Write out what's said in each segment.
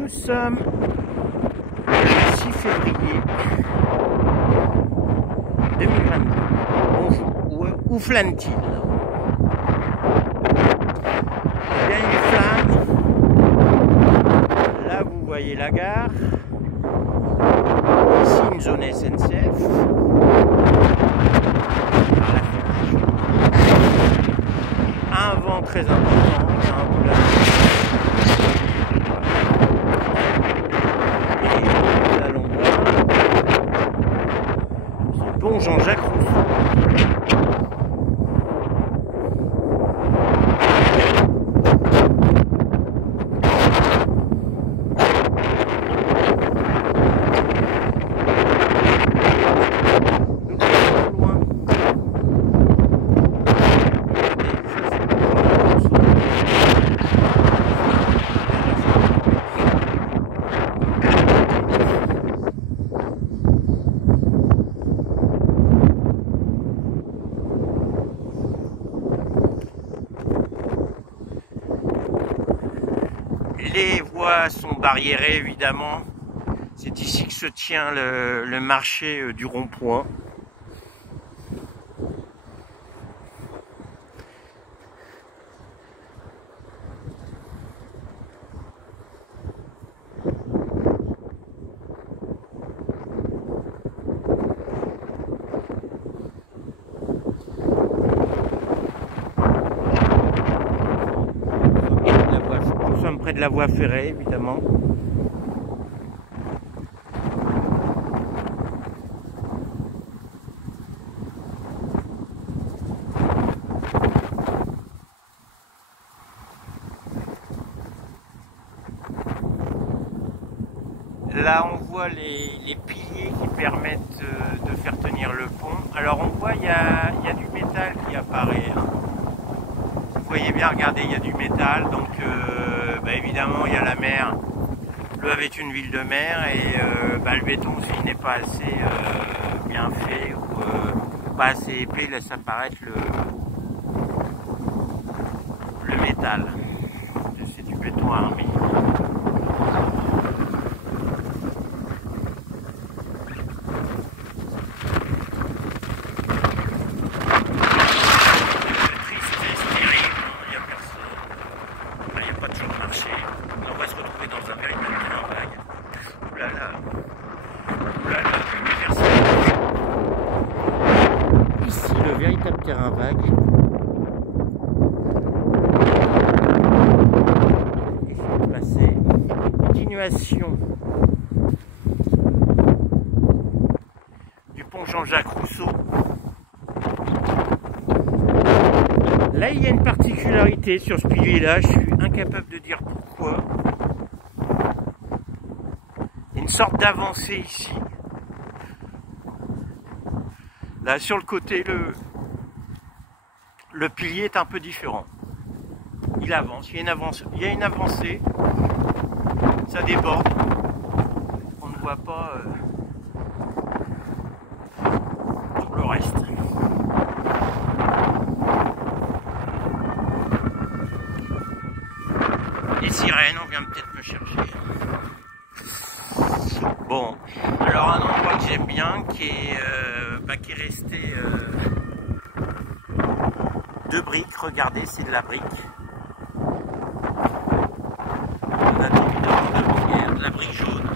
Nous sommes le 6 février 2022. Bonjour. Où flâne-t-il? Il y a une flamme. Là, vous voyez la gare. Ici, une zone SNCF. Un vent très important. Pont Jean-Jacques Rousseau. Les voies sont barriérées évidemment. C'est ici que se tient le marché du rond-point. Nous sommes près de la voie ferrée, évidemment. Là, on voit les piliers qui permettent de faire tenir le pont. Alors, on voit, il y a du métal qui apparaît. Hein. Vous voyez bien, regardez, il y a du métal. Donc, évidemment, il y a la mer. Le Havre est une ville de mer et le béton, s'il n'est pas assez bien fait ou pas assez épais, laisse apparaître le métal. C'est du béton armé. Ici, le véritable terrain vague. Et je vais passer continuation du pont Jean-Jacques Rousseau. Là, il y a une particularité sur ce pilier-là, je suis incapable de dire pourquoi. Il y a une sorte d'avancée ici. Là, sur le côté, le pilier est un peu différent. Il avance, il y a une avancée, ça déborde. On ne voit pas tout le reste. Les sirènes, on vient peut-être me chercher. Bon, alors un endroit que j'aime bien, qui est resté de briques, regardez, c'est de la brique. On a évidemment de la brique jaune.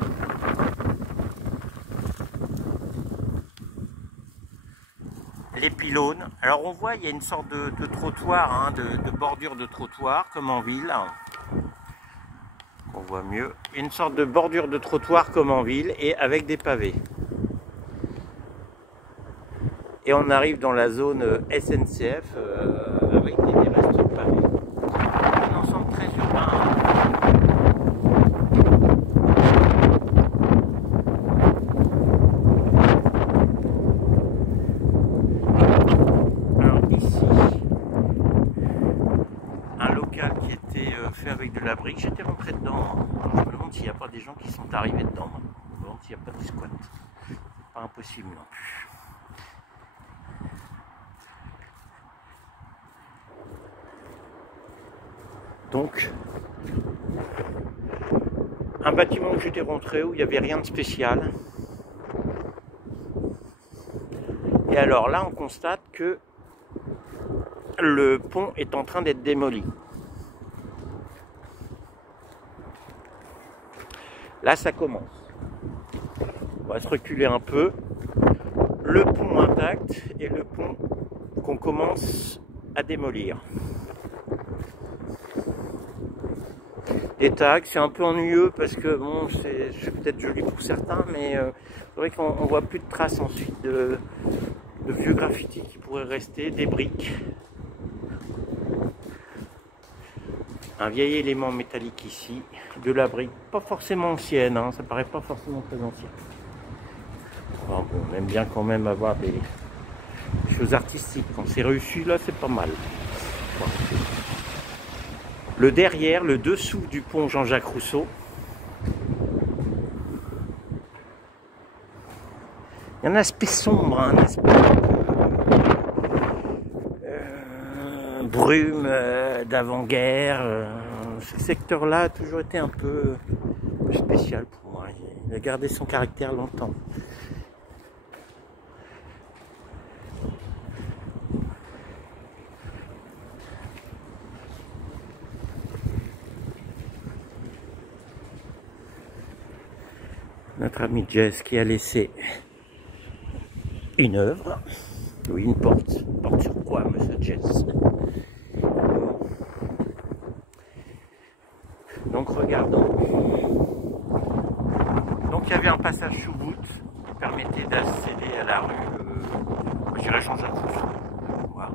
Les pylônes, alors on voit, il y a une sorte de trottoir, hein, de bordure de trottoir, comme en ville. On voit mieux, une sorte de bordure de trottoir comme en ville et avec des pavés. Et on arrive dans la zone SNCF avec des restes de pavés. Un ensemble très urbain. Alors ici, un local qui était fait avec de la brique. J'étais rentré dedans. Alors, je me demande s'il n'y a pas des gens qui sont arrivés dedans. Je me demande s'il n'y a pas de squat. Pas impossible non plus. Donc, un bâtiment où j'étais rentré où il n'y avait rien de spécial. Et alors là, on constate que le pont est en train d'être démoli. Là, ça commence. On va se reculer un peu. Le pont intact et le pont qu'on commence à démolir. Des tags, c'est un peu ennuyeux parce que bon, c'est peut-être joli pour certains, mais c'est vrai qu'on voit plus de traces ensuite de vieux graffitis qui pourraient rester, des briques. Un vieil élément métallique ici, de la brique, pas forcément ancienne, hein, ça paraît pas forcément très ancien. Enfin, bon, on aime bien quand même avoir des choses artistiques. Quand c'est réussi, là, c'est pas mal. Voilà. Le derrière, le dessous du pont Jean-Jacques Rousseau. Il y a un aspect sombre, un aspect brume d'avant-guerre. Ce secteur-là a toujours été un peu spécial pour moi. Il a gardé son caractère longtemps. Notre ami Jess qui a laissé une œuvre, oui, une porte. Une porte sur quoi, monsieur Jess? Donc regardons. Donc il y avait un passage sous voûte qui permettait d'accéder à la rue, je dirais Jean-Jacques Rousseau. Voilà.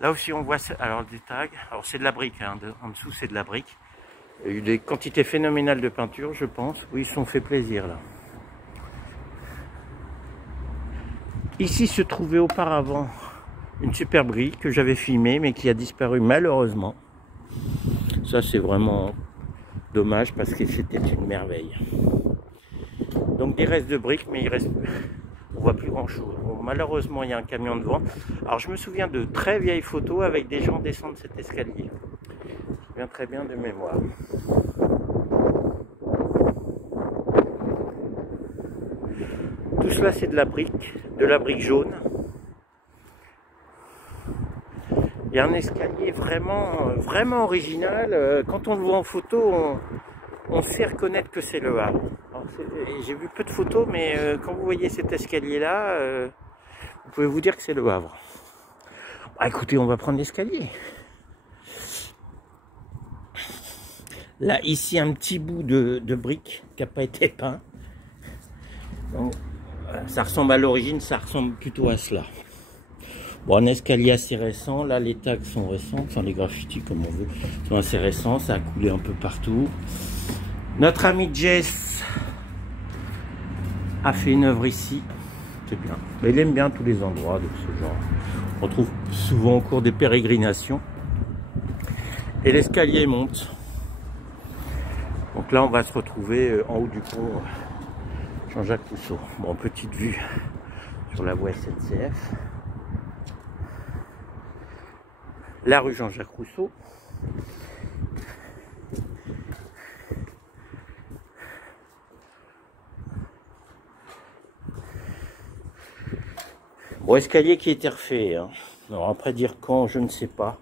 Là aussi on voit alors des tags. Alors c'est de la brique, hein, en dessous c'est de la brique. Il y a eu des quantités phénoménales de peinture, je pense. Oui, ils se sont fait plaisir là. Ici se trouvait auparavant une super brique que j'avais filmée mais qui a disparu malheureusement. Ça c'est vraiment dommage parce que c'était une merveille. Donc des restes de briques, mais il reste, on voit plus grand chose. Bon, malheureusement il y a un camion devant. Alors je me souviens de très vieilles photos avec des gens descendre cet escalier. Je me souviens très bien de mémoire. Tout cela c'est de la brique jaune. Il y a un escalier vraiment original. Quand on le voit en photo, on sait reconnaître que c'est le Havre. J'ai vu peu de photos, mais quand vous voyez cet escalier-là, vous pouvez vous dire que c'est le Havre. Bah, écoutez, on va prendre l'escalier. Là, ici, un petit bout de brique qui n'a pas été peint. Donc, ça ressemble à l'origine, ça ressemble plutôt à cela. Bon, un escalier assez récent. Là, les tags sont récents, enfin les graffitis comme on veut, sont assez récents. Ça a coulé un peu partout. Notre ami Jess a fait une œuvre ici. C'est bien. Mais il aime bien tous les endroits de ce genre. On retrouve souvent au cours des pérégrinations. Et l'escalier monte. Donc là, on va se retrouver en haut du pont Jean-Jacques Rousseau. Bon, petite vue sur la voie SNCF. La rue Jean-Jacques Rousseau. Bon, escalier qui a été refait. Hein. Alors après dire quand, je ne sais pas.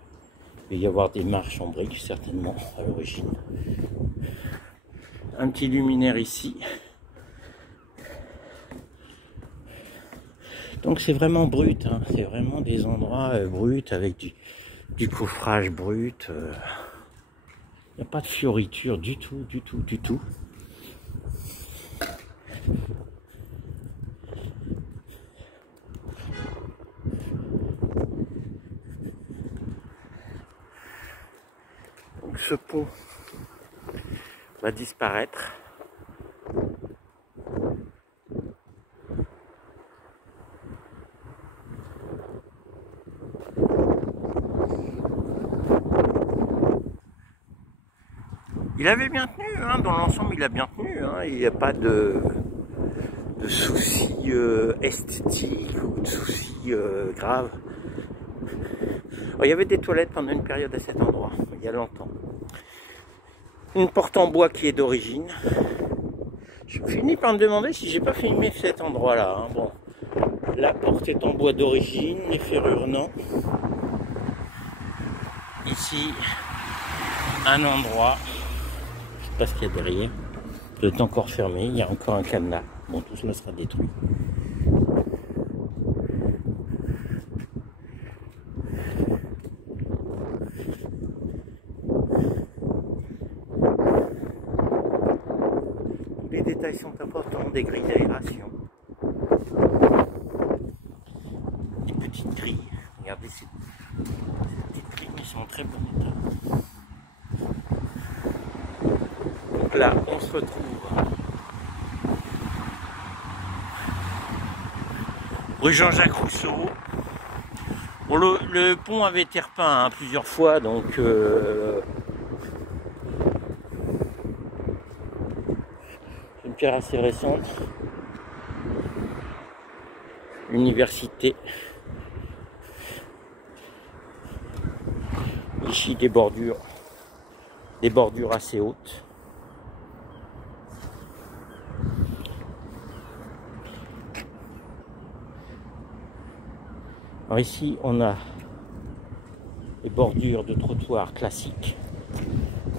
Il va y avoir des marches en briques, certainement, à l'origine. Un petit luminaire ici. Donc c'est vraiment brut, hein. C'est vraiment des endroits bruts avec du coffrage brut. Il n'y a pas de fioriture du tout, du tout, du tout. Donc ce pont va disparaître. Il avait bien tenu, hein, dans l'ensemble il a bien tenu, hein, il n'y a pas de soucis esthétiques ou de soucis graves. Alors, il y avait des toilettes pendant une période à cet endroit, il y a longtemps. Une porte en bois qui est d'origine. Je finis par me demander si j'ai pas filmé cet endroit-là. Hein. Bon, la porte est en bois d'origine, les ferrures non. Ici, un endroit, je sais pas ce qu'il y a derrière, ça doit être encore fermé, il y a encore un cadenas. Bon, tout cela sera détruit. Les détails sont importants, des grilles d'aération. Des petites grilles. Regardez ces petites grilles, mais sont en très bon état. Donc là, on se retrouve rue Jean-Jacques Rousseau. Bon, le pont avait été repeint hein, plusieurs fois, donc une pierre assez récente. Université. Ici des bordures assez hautes. Alors ici on a les bordures de trottoir classiques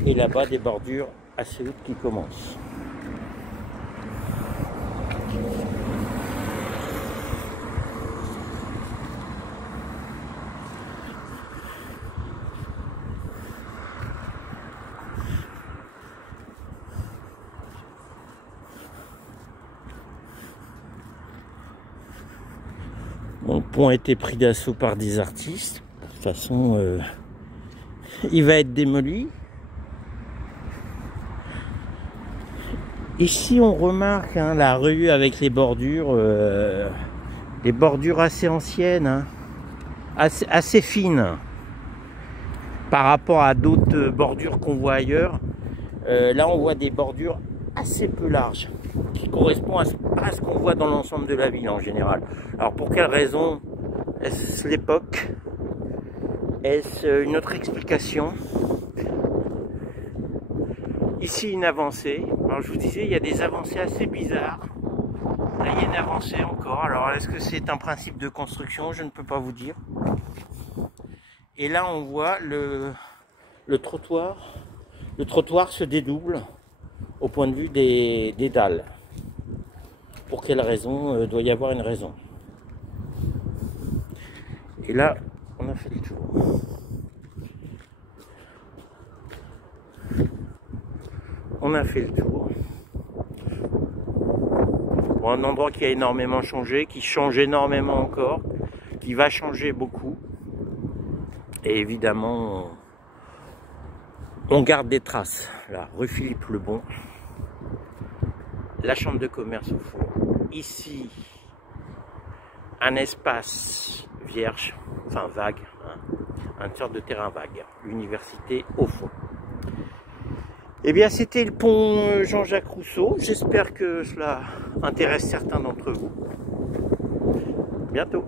et là-bas des bordures assez hautes qui commencent. Bon, le pont a été pris d'assaut par des artistes. De toute façon, il va être démoli. Ici, on remarque hein, la rue avec les bordures assez anciennes, hein, assez fines par rapport à d'autres bordures qu'on voit ailleurs. Là, on voit des bordures assez peu larges qui correspondent à ce qu'on voit dans l'ensemble de la ville en général. Alors pour quelle raison? Est-ce l'époque? Est-ce une autre explication? Ici une avancée. Alors je vous disais, il y a des avancées assez bizarres. Là il y a une avancée encore. Alors est-ce que c'est un principe de construction? Je ne peux pas vous dire. Et là on voit le trottoir. Le trottoir se dédouble au point de vue des dalles. Pour quelle raison? Doit y avoir une raison. Et là, on a fait le tour. On a fait le tour. Bon, un endroit qui a énormément changé, qui change énormément encore, qui va changer beaucoup. Et évidemment, on garde des traces. Là, rue Philippe Lebon, la chambre de commerce au fond. Ici, un espace vierge, enfin vague, hein, une sorte de terrain vague. L'université au fond. Eh bien, c'était le pont Jean-Jacques Rousseau. J'espère que cela intéresse certains d'entre vous. Bientôt.